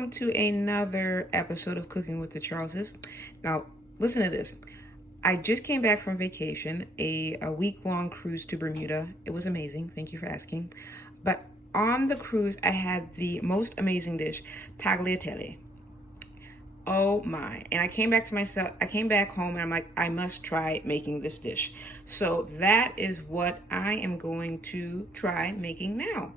welcome to another episode of Cooking with the Charleses. Now, listen to this. I just came back from vacation, a week-long cruise to Bermuda. It was amazing. Thank you for asking. But on the cruise, I had the most amazing dish, tagliatelle. Oh my. And I came back home and I'm like, I must try making this dish. So that is what I am going to try making now.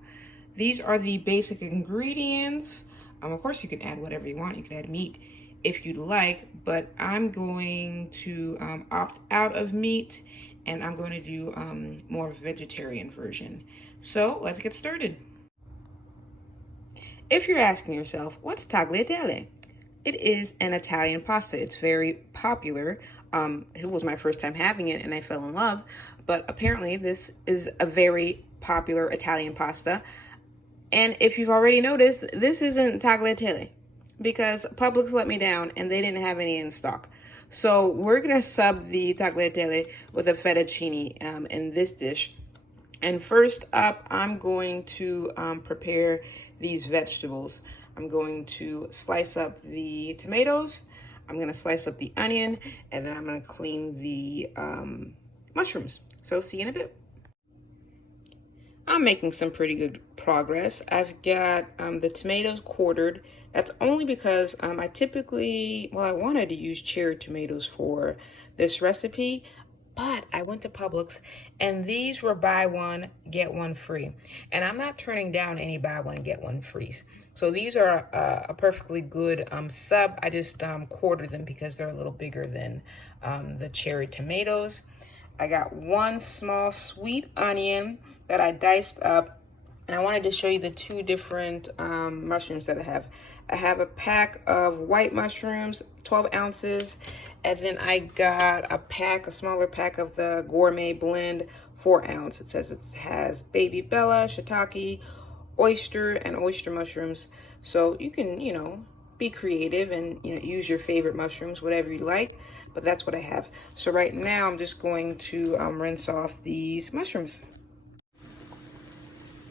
These are the basic ingredients. Of course, you can add whatever you want. You can add meat if you'd like, but I'm going to opt out of meat and I'm going to do more vegetarian version. So let's get started. If you're asking yourself, what's tagliatelle? It is an Italian pasta. It's very popular. It was my first time having it and I fell in love, but apparently this is a very popular Italian pasta. And if you've already noticed, this isn't tagliatelle because Publix let me down and they didn't have any in stock. So we're going to sub the tagliatelle with a fettuccine in this dish. And first up, I'm going to prepare these vegetables. I'm going to slice up the tomatoes. I'm going to slice up the onion, and then I'm going to clean the mushrooms. So see you in a bit. I'm making some pretty good progress. I've got the tomatoes quartered. That's only because I wanted to use cherry tomatoes for this recipe, but I went to Publix and these were buy one, get one free. And I'm not turning down any buy one, get one frees. So these are a perfectly good sub. I just quartered them because they're a little bigger than the cherry tomatoes. I got one small sweet onion that I diced up, and I wanted to show you the two different mushrooms that I have. I have a pack of white mushrooms, 12 ounces, and then I got a smaller pack of the gourmet blend, 4 ounce. It says it has baby bella, shiitake, oyster, and oyster mushrooms. So you can, be creative and use your favorite mushrooms, whatever you like. But that's what I have. So right now I'm just going to rinse off these mushrooms.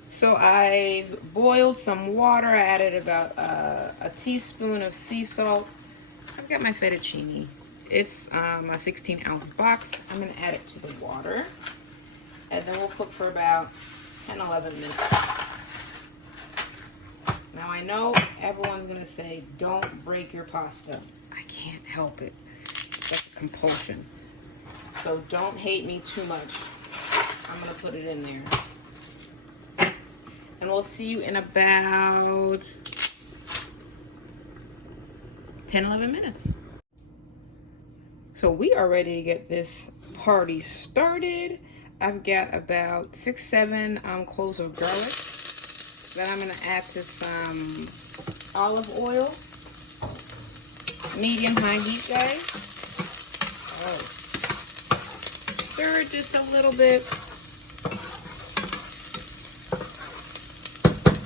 So I boiled some water. I added about a teaspoon of sea salt. I've got my fettuccine. It's a 16-ounce box. I'm going to add it to the water. And then we'll cook for about 10-11 minutes. Now I know everyone's going to say, don't break your pasta. I can't help it. That's a compulsion. So don't hate me too much. I'm going to put it in there. And we'll see you in about 10-11 minutes. So we are ready to get this party started. I've got about 6-7 cloves of garlic that I'm going to add to some olive oil. Medium-high heat, guys. Stir it just a little bit.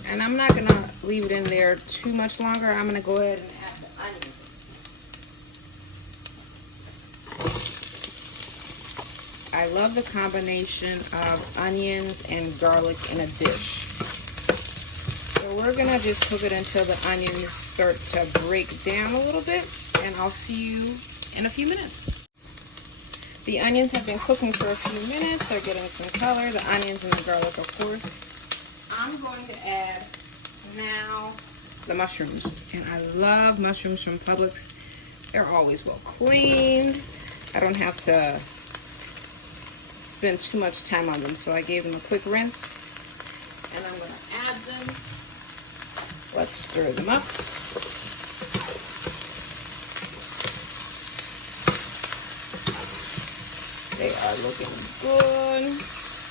And I'm not going to leave it in there too much longer. I'm going to go ahead and add the onions. I love the combination of onions and garlic in a dish. So we're going to just cook it until the onions start to break down a little bit. And I'll see you in a few minutes. The onions have been cooking for a few minutes. They're getting some color. The onions and the garlic, of course. I'm going to add now the mushrooms, and I love mushrooms from Publix. They're always well cleaned. I don't have to spend too much time on them, so I gave them a quick rinse, and I'm going to add them. Let's stir them up. They are looking good.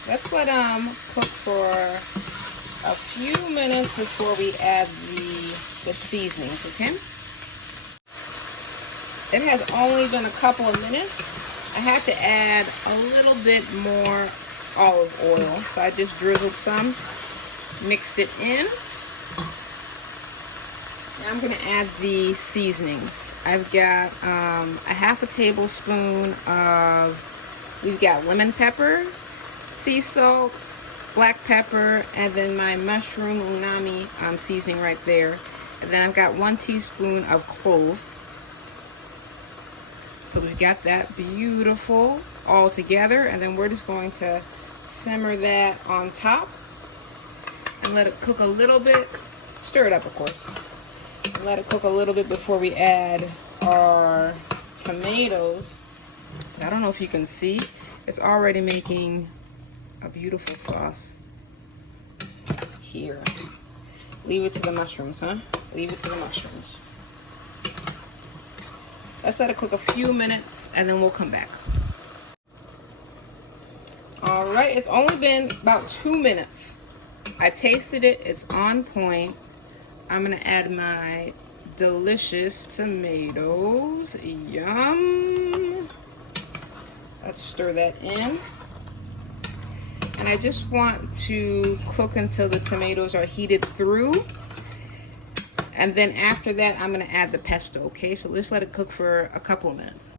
Let's let them cook for a few minutes before we add the seasonings, okay? It has only been a couple of minutes. I have to add a little bit more olive oil. So I just drizzled some, mixed it in. Now I'm gonna add the seasonings. I've got a half a tablespoon of, we've got lemon pepper, sea salt, black pepper, and then my mushroom unami seasoning right there. And then I've got 1 teaspoon of clove. So we've got that beautiful all together, and then we're just going to simmer that on top and let it cook a little bit. Stir it up, of course. And let it cook a little bit before we add our tomatoes. I don't know if you can see, it's already making a beautiful sauce here. Leave it to the mushrooms, huh? Leave it to the mushrooms. Let's let it cook a few minutes and then we'll come back. All right, it's only been about 2 minutes. I tasted it, it's on point. I'm gonna add my delicious tomatoes. Yum. Let's stir that in. And I just want to cook until the tomatoes are heated through. And then after that, I'm gonna add the pesto, okay? So let's let it cook for a couple of minutes.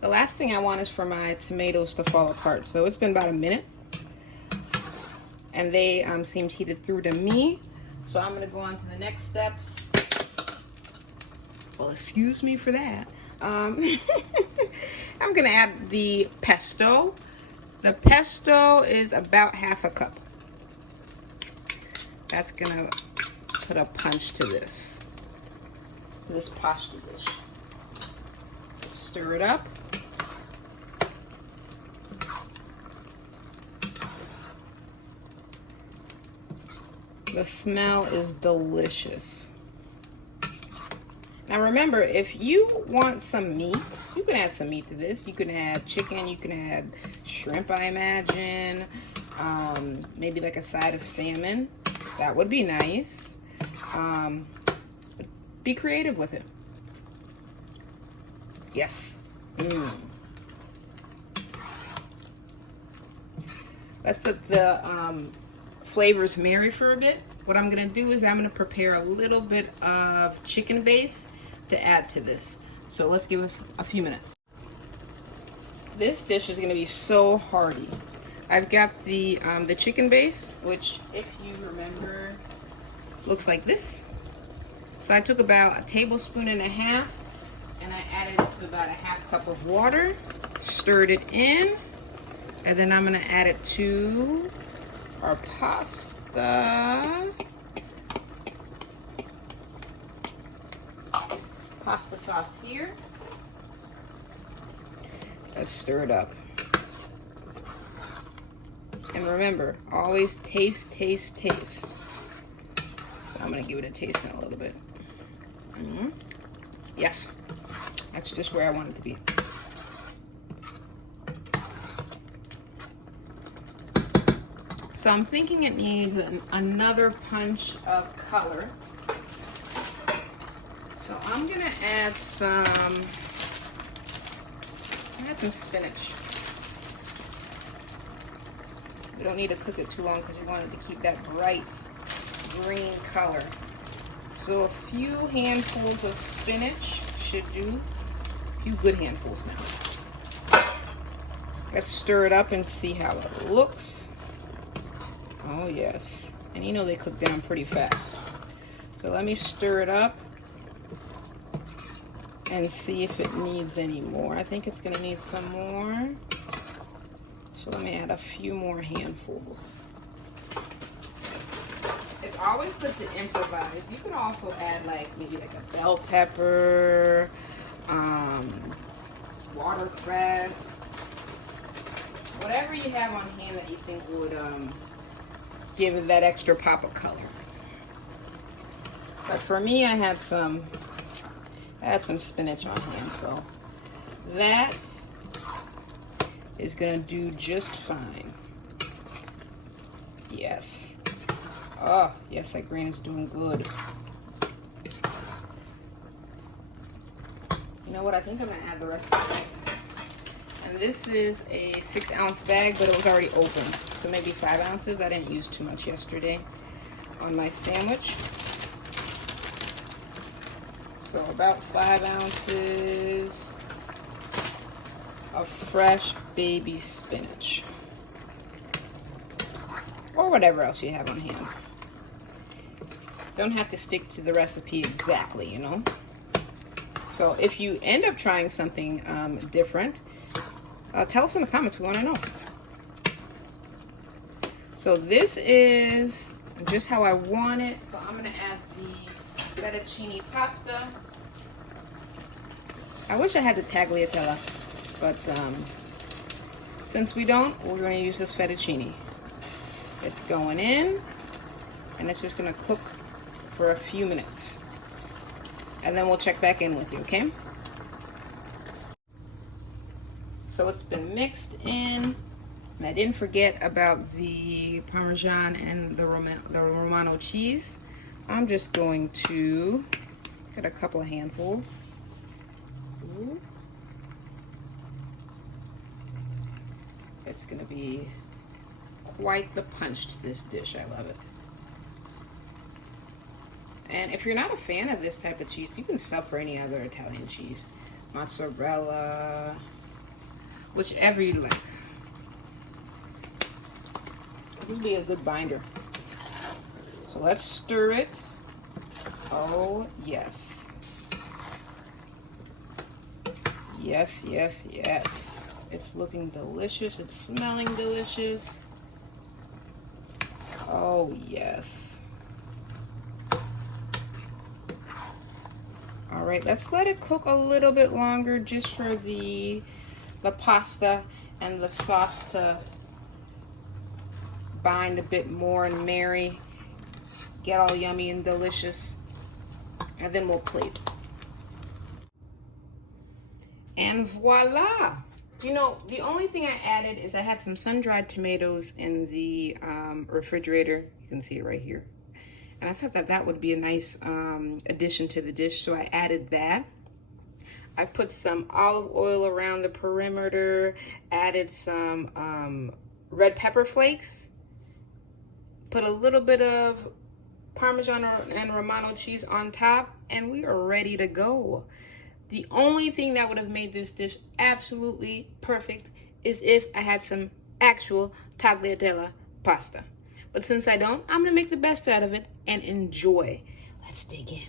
The last thing I want is for my tomatoes to fall apart. So it's been about a minute. And they seemed heated through to me. So I'm gonna go on to the next step. Well, excuse me for that. I'm gonna add the pesto. The pesto is about half a cup. That's gonna put a punch to this pasta dish. Let's stir it up. The smell is delicious. Now remember, if you want some meat, you can add some meat to this. You can add chicken, you can add shrimp, I imagine. Maybe like a side of salmon. That would be nice. Be creative with it. Yes. Let's let the flavors marry for a bit. What I'm gonna do is I'm gonna prepare a little bit of chicken base to add to this. So let's give us a few minutes. This dish is gonna be so hearty. I've got the chicken base, which, if you remember, looks like this. So I took about 1.5 tablespoons and I added it to about 1/2 cup of water, stirred it in, and then I'm gonna add it to our pasta sauce here. Let's stir it up. And remember, always taste. So I'm gonna give it a taste in a little bit. Yes, that's just where I want it to be. So I'm thinking it needs another punch of color. So I'm gonna add some spinach. We don't need to cook it too long because we want it to keep that bright green color. So a few handfuls of spinach should do. A few good handfuls now. Let's stir it up and see how it looks. Oh yes, and you know they cook down pretty fast. So let me stir it up and see if it needs any more. I think it's gonna need some more. So let me add a few more handfuls. It's always good to improvise. You can also add maybe a bell pepper, watercress, whatever you have on hand that you think would give it that extra pop of color. But for me, I had some spinach on hand, so that is gonna do just fine. Yes. Oh, yes, that grain is doing good. You know what? I think I'm gonna add the rest of it. And this is a 6-ounce bag, but it was already open. So maybe 5 ounces. I didn't use too much yesterday on my sandwich. So about 5 ounces of fresh baby spinach. Or whatever else you have on hand. Don't have to stick to the recipe exactly, you know. So if you end up trying something different, tell us in the comments. We want to know. So this is just how I want it. So I'm going to add the fettuccine pasta. I wish I had the tagliatelle, but since we don't, we're going to use this fettuccine. It's going in, and it's just going to cook for a few minutes. And then we'll check back in with you, okay? So it's been mixed in, and I didn't forget about the Parmesan and the Romano cheese. I'm just going to get a couple of handfuls. Ooh. It's gonna be quite the punch to this dish. I love it. And if you're not a fan of this type of cheese, you can sub for any other Italian cheese. Mozzarella, whichever you like. This will be a good binder. So let's stir it. Oh, yes. Yes, yes, yes. It's looking delicious. It's smelling delicious. Oh, yes. All right, let's let it cook a little bit longer just for the pasta and the sauce to bind a bit more and marry, get all yummy and delicious, and then we'll plate. And voila! You know, the only thing I added is I had some sun-dried tomatoes in the refrigerator. You can see it right here. And I thought that that would be a nice addition to the dish, so I added that. I put some olive oil around the perimeter, added some red pepper flakes, put a little bit of Parmesan and Romano cheese on top, and we are ready to go. The only thing that would have made this dish absolutely perfect is if I had some actual tagliatelle pasta. But since I don't, I'm gonna make the best out of it and enjoy. Let's dig in.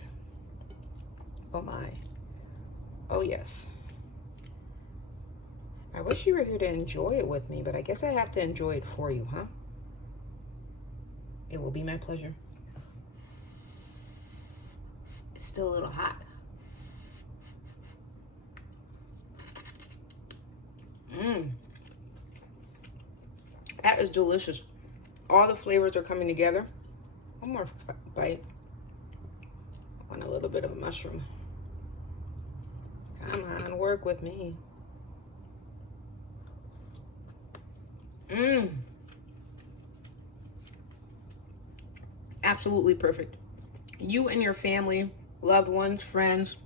Oh my. Oh yes. I wish you were here to enjoy it with me, but I guess I have to enjoy it for you, huh? It will be my pleasure. It's still a little hot. That is delicious. All the flavors are coming together. One more bite. I want a little bit of a mushroom. Come on, work with me. Absolutely perfect. You and your family, loved ones, friends,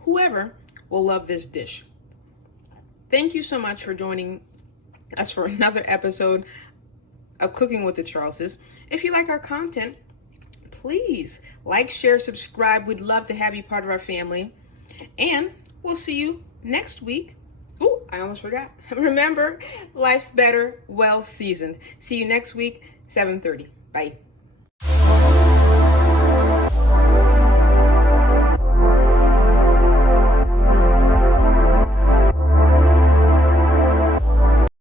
whoever will love this dish. Thank you so much for joining us for another episode of Cooking with the Charleses. If you like our content, please like, share, subscribe. We'd love to have you part of our family. And we'll see you next week. Oh, I almost forgot. Remember, life's better, well seasoned. See you next week, 7:30. Bye.